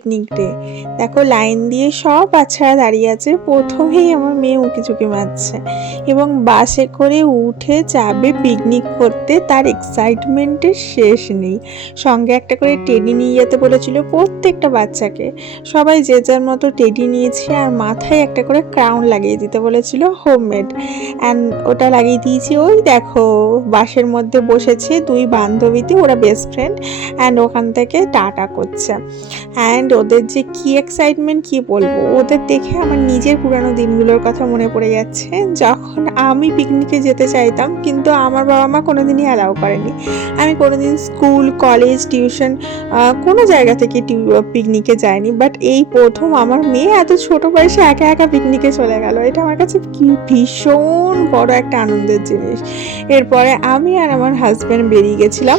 Picnic day দেখো line দিয়ে সব বাচ্চারা দাঁড়িয়ে আছে। প্রথমেই আমার মেয়ে উঁকি ঝুঁকি মারছে এবং বাসে করে উঠে যাবে পিকনিক করতে। তার এক্সাইটমেন্টের শেষ নেই। সঙ্গে একটা করে টেডি নিয়ে যেতে বলেছিল প্রত্যেকটা বাচ্চাকে। সবাই যে যার মতো টেডি নিয়েছে আর মাথায় একটা করে ক্রাউন লাগিয়ে দিতে বলেছিল হোমমেড অ্যান্ড ওটা লাগিয়ে দিয়েছি ওই দেখো বাসের মধ্যে বসেছে দুই বান্ধবীতে, ওরা বেস্ট ফ্রেন্ড অ্যান্ড ওখান থেকে টাটা করছে। অ্যান্ড ওদের যে কি এক্সাইটমেন্ট কি বলব? ওদের দেখে আমার নিজের পুরানো দিনগুলোর কথা মনে পড়ে যাচ্ছে। যখন আমি পিকনিকে যেতে চাইতাম, কিন্তু আমার বাবা মা কোনোদিনই অ্যালাউ করেনি। আমি কোনোদিন স্কুল কলেজ টিউশন কোনো জায়গা থেকে পিকনিকে যাইনি। বাট এই প্রথম আমার মেয়ে এত ছোট বয়সে একা একা পিকনিকে চলে গেল। এটা আমার কাছে কি, ভীষণ বড় একটা আনন্দের জিনিস। এরপরে আমি আর আমার হাজব্যান্ড বেরিয়ে গেছিলাম।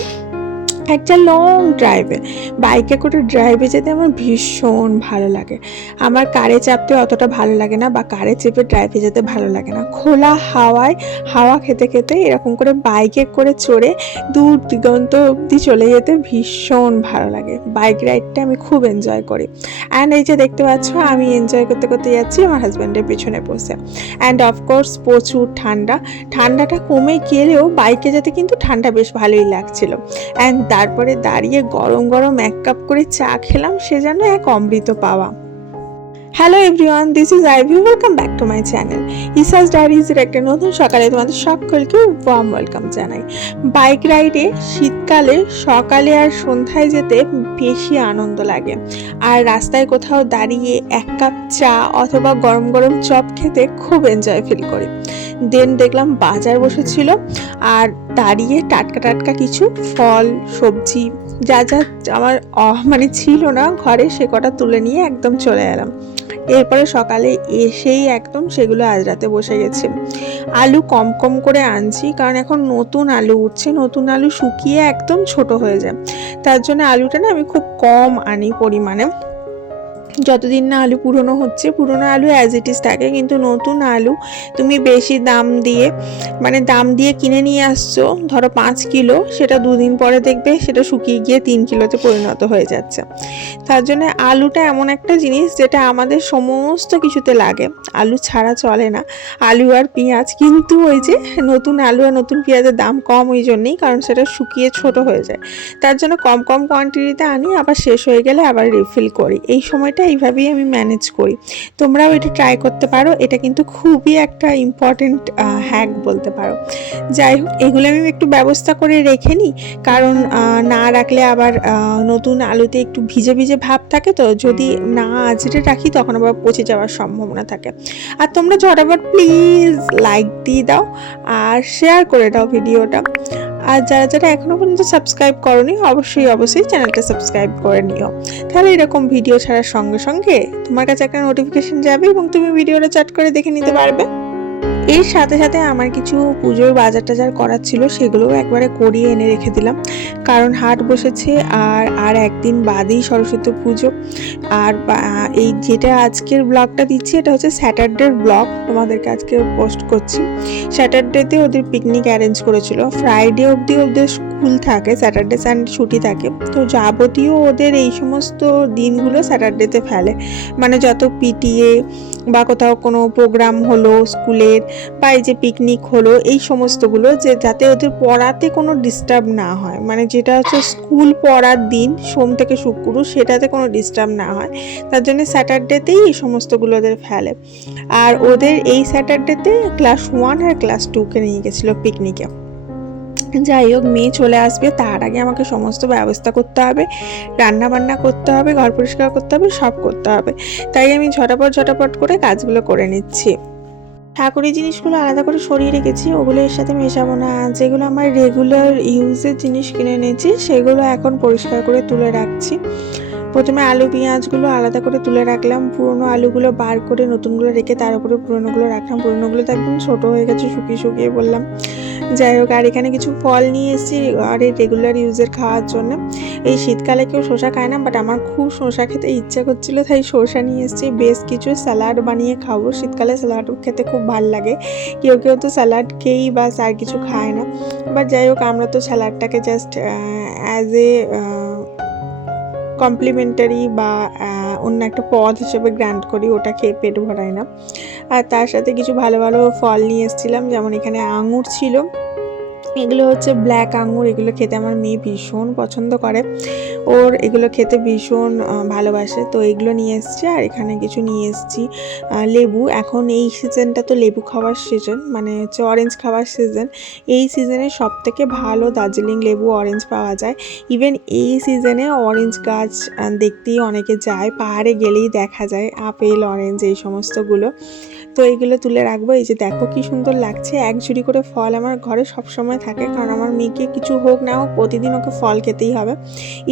একটা লং ড্রাইভে বাইকে করে ড্রাইভে যেতে আমার ভীষণ ভালো লাগে। আমার কারে চাপতে অতটা ভালো লাগে না বা কারে চেপে ড্রাইভে যেতে ভালো লাগে না। খোলা হাওয়ায় হাওয়া খেতে খেতে এরকম করে বাইকে করে চড়ে দূর দিগন্ত অবধি চলে যেতে ভীষণ ভালো লাগে। বাইক রাইডটা আমি খুব এনজয় করি। অ্যান্ড এই যে দেখতে পাচ্ছ, আমি এনজয় করতে করতে যাচ্ছি আমার হাজব্যান্ডের পিছনে বসে। অ্যান্ড অফকোর্স প্রচুর ঠান্ডা। ঠান্ডাটা কমে গেলেও বাইকে যেতে কিন্তু ঠান্ডা বেশ ভালোই লাগছিল। অ্যান্ড তারপরে দাঁড়িয়ে গরম গরম এক কাপ করে চা খেলাম সে যেন এক অমৃত পাওয়া। Hello everyone this is I Ivy welcome back to my channel ইসাস ডায়েরিজের একটা নতুন সকালে তোমাদের সকলকে ওয়ার্ম ওয়েলকাম জানাই। বাইক রাইডে শীতকালে সকালে আর সন্ধ্যায় যেতে বেশি আনন্দ লাগে। আর রাস্তায় কোথাও দাঁড়িয়ে এক কাপ চা অথবা গরম গরম চপ খেতে খুব এনজয় ফিল করি। দেন দেখলাম বাজার বসেছিল আর দাঁড়িয়ে টাটকা টাটকা কিছু ফল, সবজি, যা যা আমার মানে ছিল না, ঘরে সে কটা তুলে নিয়ে একদম চলে এলাম। এরপরে সকালে এসেই একদম সেগুলো আজরাতে বসে গেছে। আলু কম কম করে আনছি, কারণ এখন নতুন আলু উঠছে, নতুন আলু শুকিয়ে একদম ছোট হয়ে যায়। তার জন্য আলুটা না আমি খুব কম আনি পরিমাণে। যতদিন না আলু পুরনো হচ্ছে, পুরনো আলু অ্যাজ ইট ইজ থাকে, কিন্তু নতুন আলু তুমি বেশি দাম দিয়ে মানে দাম দিয়ে কিনে নিয়ে আসছো, ধরো পাঁচ কিলো, সেটা দুদিন পরে দেখবে সেটা শুকিয়ে গিয়ে তিন কিলোতে পরিণত হয়ে যাচ্ছে। তার জন্য আলুটা এমন একটা জিনিস যেটা আমাদের সমস্ত কিছুতে লাগে। আলু ছাড়া চলে না। আলু আর পেঁয়াজ, কিন্তু ওই যে নতুন আলু আর নতুন পেঁয়াজের দাম কম ওই জন্যেই, কারণ সেটা শুকিয়ে ছোট হয়ে যায়। তার জন্য কম কম কোয়ান্টিটিতে আনি, আবার শেষ হয়ে গেলে আবার রিফিল করি। এই সময়টা এইভাবেই আমি ম্যানেজ করি। তোমরাও এটা ট্রাই করতে পারো। এটা কিন্তু খুবই একটা ইম্পর্টেন্ট হ্যাক বলতে পারো। যাই হোক, এগুলো আমি একটু ব্যবস্থা করে রেখে নিই। কারণ না রাখলে আবার নতুন আলুতে একটু ভিজে ভিজে ভাব থাকে তো। যদি না আজরে রাখি, তখন আবার পচে যাওয়ার সম্ভাবনা থাকে। আর তোমরা ঝটাফট প্লিজ লাইক দিয়ে দাও। আর শেয়ার করে দাও ভিডিওটা। আর যারা যারা এখনও পর্যন্ত সাবস্ক্রাইব করনি, অবশ্যই অবশ্যই চ্যানেলটা সাবস্ক্রাইব করে নিও। তাহলে এরকম ভিডিও ছাড়ার সঙ্গে সঙ্গে তোমার কাছে একটা নোটিফিকেশন যাবে এবং তুমি ভিডিওটা চ্যাট করে দেখে নিতে পারবে। এর সাথে সাথে আমার কিছু পুজোর বাজার টাজার করার ছিল, সেগুলোও একবারে করিয়ে এনে রেখে দিলাম। কারণ হাট বসেছে আর আর একদিন বাদেই সরস্বতী পুজো। আর এই যেটা আজকের ব্লগটা দিচ্ছি, এটা হচ্ছে স্যাটারডের ব্লগ তোমাদেরকে আজকে পোস্ট করছি। স্যাটারডেতে ওদের পিকনিক অ্যারেঞ্জ করেছিল। ফ্রাইডে অবধি ওদের স্কুল থাকে স্যাটারডে সানডে ছুটি থাকে। তো যাবতীয় ওদের এই সমস্ত দিনগুলো স্যাটারডেতে ফেলে। মানে যত পিটিএ বা কোথাও কোনো প্রোগ্রাম হলো স্কুলের বা এই যে পিকনিক হলো, এই সমস্তগুলো যে যাতে ওদের পড়াতে কোনো ডিস্টার্ব না হয়। মানে যেটা হচ্ছে স্কুল পড়ার দিন, সোম থেকে শুক্র, সেটাতে কোনো ডিস্টার্ব না হয়। তার জন্য স্যাটারডেতেই এই সমস্তগুলো ওদের ফেলে। আর ওদের এই স্যাটারডেতে ক্লাস ওয়ান আর ক্লাস টুকে নিয়ে গেছিল পিকনিকে যাই হোক, মেয়ে চলে আসবে, তার আগে আমাকে সমস্ত ব্যবস্থা করতে হবে। রান্না বান্না করতে হবে, ঘর পরিষ্কার করতে হবে, সব করতে হবে। তাই আমি ঝটাপট ঝটাপট করে কাজগুলো করে নিচ্ছি। ঠাকুরের জিনিসগুলো আলাদা করে সরিয়ে রেখেছি, ওগুলো এর সাথে মেশাবো না। যেগুলো আমার রেগুলার ইউজের জিনিস কিনে এনেছি, সেগুলো এখন পরিষ্কার করে তুলে রাখছি। প্রথমে আলু, পেঁয়াজগুলো আলাদা করে তুলে রাখলাম। পুরনো আলুগুলো বার করে নতুনগুলো রেখে তার উপরে পুরনোগুলো রাখলাম। পুরনোগুলো তো একদম ছোটো হয়ে গেছে, শুকিয়ে শুকিয়ে বললাম। যাই হোক, আর এখানে কিছু ফল নিয়ে এসেছি আর এই রেগুলার ইউজের খাওয়ার জন্য। এই শীতকালে কেউ শসা খায় না বাট আমার খুব শসা খেতে ইচ্ছা করছিল, তাই শসা নিয়ে এসেছি। বেশ কিছু স্যালাড বানিয়ে খাব। শীতকালে স্যালাড খেতে খুব ভালো লাগে। কেউ কেউ তো স্যালাড খেয়েই বাস, আর কিছু খায় না। বাট যাই হোক, আমরা তো স্যালাডটাকে জাস্ট অ্যাজ এ কমপ্লিমেন্টারি বা অন্য একটা পদ হিসেবে গ্র্যান্ড করি, ওটা খেয়ে পেট ভরায় না। আর তার সাথে কিছু ভালো ভালো ফল নিয়ে এসেছিলাম, যেমন এখানে আঙুর ছিল। এগুলো হচ্ছে ব্ল্যাক আঙুর, এগুলো খেতে আমার মেয়ে ভীষণ পছন্দ করে। ওর এগুলো খেতে ভীষণ ভালোবাসে। তো এগুলো নিয়ে এসছি আর এখানে কিছু নিয়ে এসছি। লেবু। এখন এই সিজনটা তো লেবু খাওয়ার সিজন মানে হচ্ছে অরেঞ্জ খাওয়ার সিজন এই সিজনে সব থেকে ভালো দার্জিলিং লেবু অরেঞ্জ পাওয়া যায়। ইভেন এই সিজনে অরেঞ্জ গাছ দেখতেই অনেকে যায়। পাহাড়ে গেলেই দেখা যায়, আপেল অরেঞ্জ এই সমস্তগুলো। তো এইগুলো তুলে রাখব। এই যে দেখো কি সুন্দর লাগছে। এক ঝুড়ি করে ফল আমার ঘরে সব সময় থাকে। কারণ আমার মেয়েকে কিছু হোক না হোক প্রতিদিন ওকে ফল খেতেই হবে।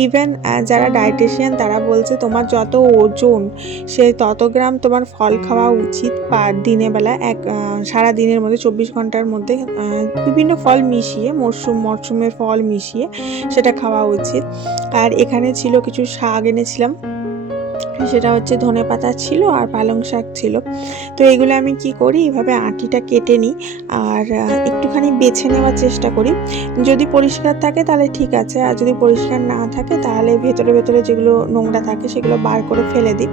ইভেন যারা ডায়েটিশিয়ান তারা বলছে তোমার যত ওজন, সে তত গ্রাম তোমার ফল খাওয়া উচিত পার দিনের বেলা। এক সারা দিনের মধ্যে চব্বিশ ঘণ্টার মধ্যে বিভিন্ন ফল মিশিয়ে, মরশুম, মরশুমের ফল মিশিয়ে সেটা খাওয়া উচিত। আর এখানে ছিল কিছু শাক এনেছিলাম। সেটা হচ্ছে ধনে পাতা ছিল আর পালং শাক ছিল। তো এগুলো আমি কি করি? এভাবে আটিটা কেটে নিই আর একটুখানি বেছে নেওয়ার চেষ্টা করি। যদি পরিষ্কার থাকে তাহলে ঠিক আছে, আর যদি পরিষ্কার না থাকে তাহলে ভেতরে ভেতরে যেগুলো নোংরা থাকে সেগুলো বার করে ফেলে দিই।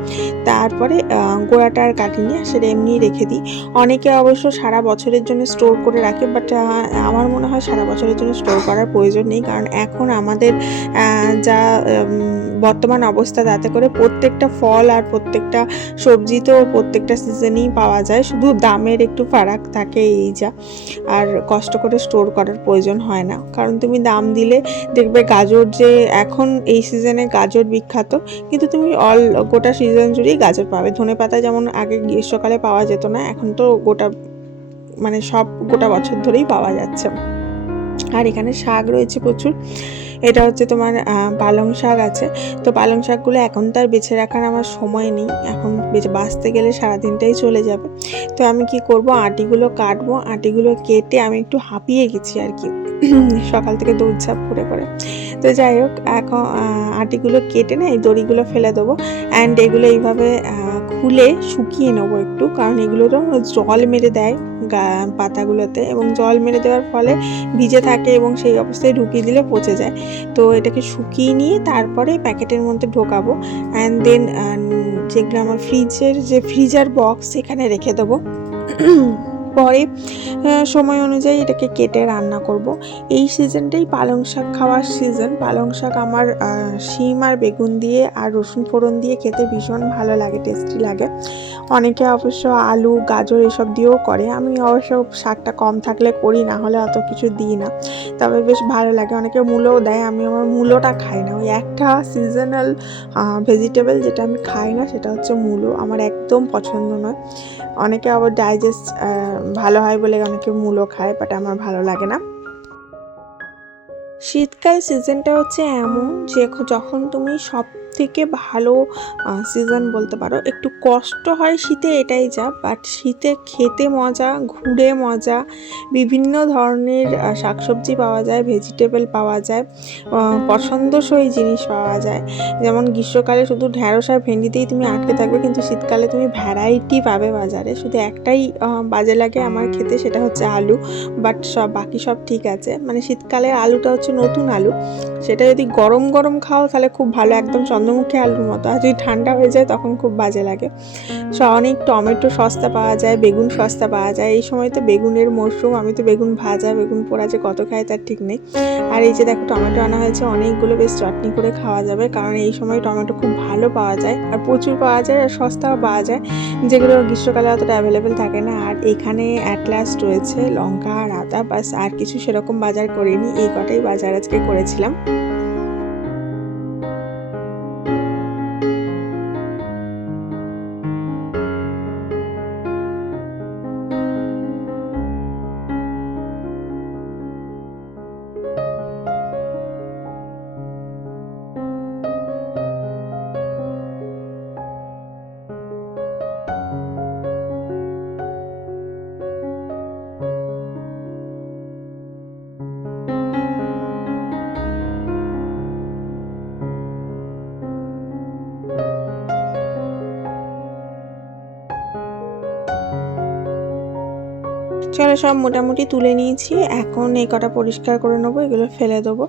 তারপরে গোড়াটা আর কাটিনি আর সেটা এমনি রেখে দিই। অনেকে অবশ্য সারা বছরের জন্য স্টোর করে রাখে, বাট আমার মনে হয় সারা বছরের জন্য স্টোর করার প্রয়োজন নেই। কারণ এখন আমাদের যা বর্তমান অবস্থা তাতে করে প্রত্যেকটা ফল আর প্রত্যেকটা সবজি তো প্রত্যেকটা সিজনেই পাওয়া যায়। শুধু দামের একটু ফারাক থাকে এই যা। আর কষ্ট করে স্টোর করার প্রয়োজন হয় না। কারণ তুমি দাম দিলে দেখবে গাজর যে এখন এই সিজনে গাজর বিখ্যাত, কিন্তু তুমি অল গোটা সিজন জুড়েই গাজর পাবে। ধনে পাতা যেমন আগে গ্রীষ্মকালে পাওয়া যেত না, এখন তো গোটা মানে সব গোটা বছর ধরেই পাওয়া যাচ্ছে। আর এখানে শাক রয়েছে প্রচুর। এটা হচ্ছে তোমার পালং শাক আছে। তো পালং শাকগুলো এখন তো আর বেছে রাখার আমার সময় নেই। এখন বেছে, বাঁচতে গেলে সারাদিনটাই চলে যাবে। তো আমি কি করব? আটিগুলো কাটবো। আটিগুলো কেটে আমি একটু হাঁপিয়ে গেছি আর কি। সকাল থেকে দৌড়ঝাঁপ করে করে। তো যাই হোক, এখন আটিগুলো কেটে না এই দড়িগুলো ফেলে দেবো। অ্যান্ড এগুলো এইভাবে খুলে শুকিয়ে নেব একটু। কারণ এগুলো তো জল মেরে দেয় পাতাগুলোতে। এবং জল মেরে দেওয়ার ফলে ভিজে থাকে এবং সেই অবস্থায় ঢুকিয়ে দিলে পচে যায়। তো এটাকে শুকিয়ে নিয়ে তারপরে প্যাকেটের মধ্যে ঢোকাবো অ্যান্ড দেন যেগুলো আমার ফ্রিজের যে ফ্রিজার বক্স সেখানে রেখে দেবো। পরে সময় অনুযায়ী এটাকে কেটে রান্না করব। এই সিজনটাই পালং শাক খাওয়ার সিজন। পালং শাক আমার শিম আর বেগুন দিয়ে আর রসুন ফোড়ন দিয়ে খেতে ভীষণ ভালো লাগে, টেস্টি লাগে। অনেকে অবশ্য আলু, গাজর এসব দিয়েও করে। আমি অবশ্য শাকটা কম থাকলে করি, না হলে অত কিছু দিই না। তবে বেশ ভালো লাগে। অনেকে মূলও দেয়, আমি আমার মূলোটা খাই না। ওই একটা সিজনাল ভেজিটেবল যেটা আমি খাই না, সেটা হচ্ছে মূলো আমার একদম পছন্দ নয়। অনেকে আবার ডাইজেস্ট ভালো হয় বলে অনেকে মূলো খায় বাট আমার ভালো লাগে না। শীতকাল সিজনটা হচ্ছে এমন যে, যখন তুমি সব থেকে ভালো সিজন বলতে পারো। একটু কষ্ট হয় শীতে, এটাই যা বাট শীতে খেতে মজা, ঘুরে মজা, বিভিন্ন ধরনের শাকসবজি পাওয়া যায় ভেজিটেবল পাওয়া যায় পছন্দসই জিনিস পাওয়া যায়। যেমন গ্রীষ্মকালে শুধু ঢ্যাঁড়স আর ভেন্ডিতেই তুমি আটকে থাকবে, কিন্তু শীতকালে তুমি ভ্যারাইটি পাবে বাজারে। শুধু একটাই বাজে লাগে আমার খেতে, সেটা হচ্ছে আলু বাট সব, বাকি সব ঠিক আছে। মানে শীতকালে আলুটা হচ্ছে নতুন আলু। সেটা যদি গরম গরম খাও, তাহলে খুব ভালো, একদম চন্দ্রমুখী আলুর মতো। আর যদি ঠান্ডা হয়ে যায় তখন খুব বাজে লাগে। অনেক টমেটো সস্তা পাওয়া যায়, বেগুন সস্তা পাওয়া যায়। এই সময় তো বেগুনের মরশুম, আমি তো বেগুন ভাজা, বেগুন পোড়া যে কত খাই তার ঠিক নেই। আর এই যে দেখো, টমেটো আনা হয়েছে, অনেকগুলো বেশ চাটনি করে খাওয়া যাবে। কারণ এই সময় টমেটো খুব ভালো পাওয়া যায়, আর প্রচুর পাওয়া যায়, আর সস্তাও পাওয়া যায়, যেগুলো গ্রীষ্মকালে অতটা অ্যাভেলেবেল থাকে না। আর এখানে অ্যাটলাস্ট রয়েছে লঙ্কা, আর আদা, বাস আর কিছু সেরকম বাজার করিনি। এই কটাই বাজার আজকে করেছিলাম। চলো সব মোটামুটি তুলে নিয়েছি। এখন এই কটা পরিষ্কার করে নেব, এগুলো ফেলে দেবো।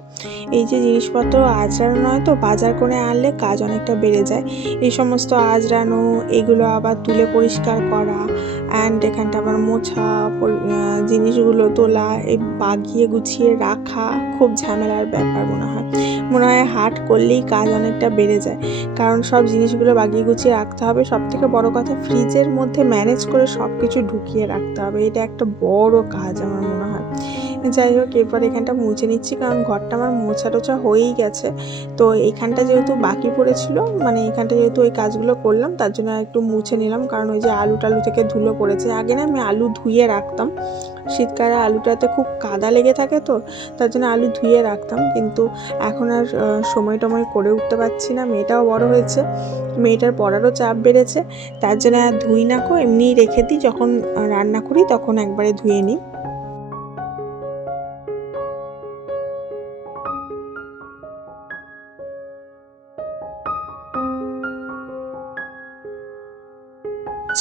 এই যে জিনিসপত্র আজরা নয় তো, বাজার করে আনলে কাজ অনেকটা বেড়ে যায়। এই সমস্ত আজরানো এগুলো আবার তুলে পরিষ্কার করা অ্যান্ড এখানটা আবার মোছা জিনিসগুলো তোলা, এই বাগিয়ে গুছিয়ে রাখা, খুব ঝামেলার ব্যাপার মনে হয়। মনে হয় হাট করলেই কাজ অনেকটা বেড়ে যায়। কারণ সব জিনিসগুলো বাগিয়ে গুছিয়ে রাখতে হবে। সব থেকে বড় কথা ফ্রিজের মধ্যে ম্যানেজ করে সব কিছু ঢুকিয়ে রাখতে হবে। এটা একটা বড় কাজ আমার মনে হয়। যাই হোক, এরপর এখানটা মুছে নিচ্ছি, কারণ ঘরটা আমার মোছা টোছা হয়েই গেছে। তো এখানটা যেহেতু বাকি পড়েছিল মানে এখানটা যেহেতু ওই কাজগুলো করলাম, তার জন্য একটু মুছে নিলাম, কারণ ওই যে আলু টালু থেকে ধুলো পড়েছে। আগে না আমি আলু ধুয়ে রাখতাম। শীতকালে আলুটাতে খুব কাদা লেগে থাকে তো, তার জন্য আলু ধুয়ে রাখতাম, কিন্তু এখন আর সময় টময় করে উঠতে পারছি না, মেয়েটাও বড় হয়েছে, মেয়েটার পড়ারও চাপ বেড়েছে, তার জন্য আর ধুই না কো, এমনিই রেখে দিই, যখন রান্না করি তখন একবারে ধুয়ে নিই।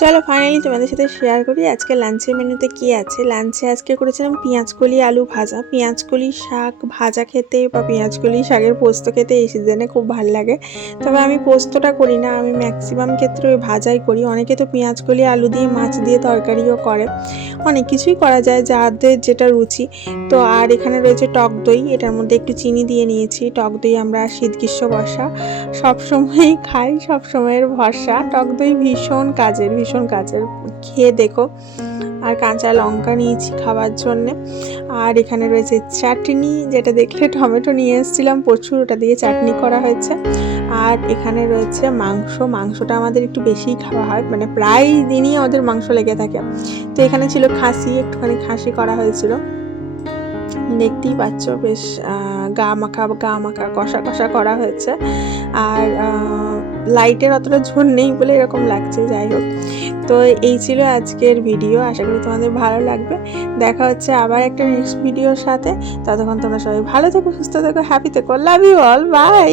চলো ফাইনালি তোমাদের সাথে শেয়ার করি আজকে লাঞ্চের মেনুতে কি আছে? লাঞ্চে আজকে করেছিলাম পেঁয়াজকলি আলু ভাজা। পেঁয়াজকলি শাক ভাজা খেতে বা পেঁয়াজকলি শাকের পোস্ত খেতে এই সিজনে খুব ভালো লাগে। তবে আমি পোস্তটা করি না, আমি ম্যাক্সিমাম ক্ষেত্রে ওই ভাজাই করি। অনেকে তো পেঁয়াজকলি আলু দিয়ে মাছ দিয়ে তরকারিও করে। অনেক কিছুই করা যায় যাদের যেটা রুচি। তো আর এখানে রয়েছে টক দই, এটার মধ্যে একটু চিনি দিয়ে নিয়েছি। টক দই আমরা শীত গ্রীষ্ম বর্ষা সবসময়ই খাই সব সময়ের ভরসা। টক দই ভীষণ কাজের, ভীষণ কাজের খেয়ে দেখো। আর কাঁচা লঙ্কা নিয়েছি খাওয়ার জন্যে। আর এখানে রয়েছে চাটনি, যেটা দেখলে টমেটো নিয়ে এসেছিলাম প্রচুর, ওটা দিয়ে চাটনি করা হয়েছে। আর এখানে রয়েছে মাংস। মাংসটা আমাদের একটু বেশিই খাওয়া হয় মানে প্রায় দিনই আমাদের মাংস লেগে থাকে। তো এখানে ছিল খাসি, একটুখানি খাসি করা হয়েছিল। দেখতেই পাচ্ছ বেশ গা মাখা গা মাখা, কষা কষা করা হয়েছে। আর লাইটের অতটা ঝোর নেই বলে এরকম লাগছে, যাই হোক। তো এই ছিল আজকের ভিডিও আশা করি তোমাদের ভালো লাগবে। দেখা হচ্ছে আবার একটা নেক্সট ভিডিওর সাথে। ততক্ষণ তোমরা সবাই ভালো থেকো, সুস্থ থেকো হ্যাপি থেকো লাভ ইউ অল বাই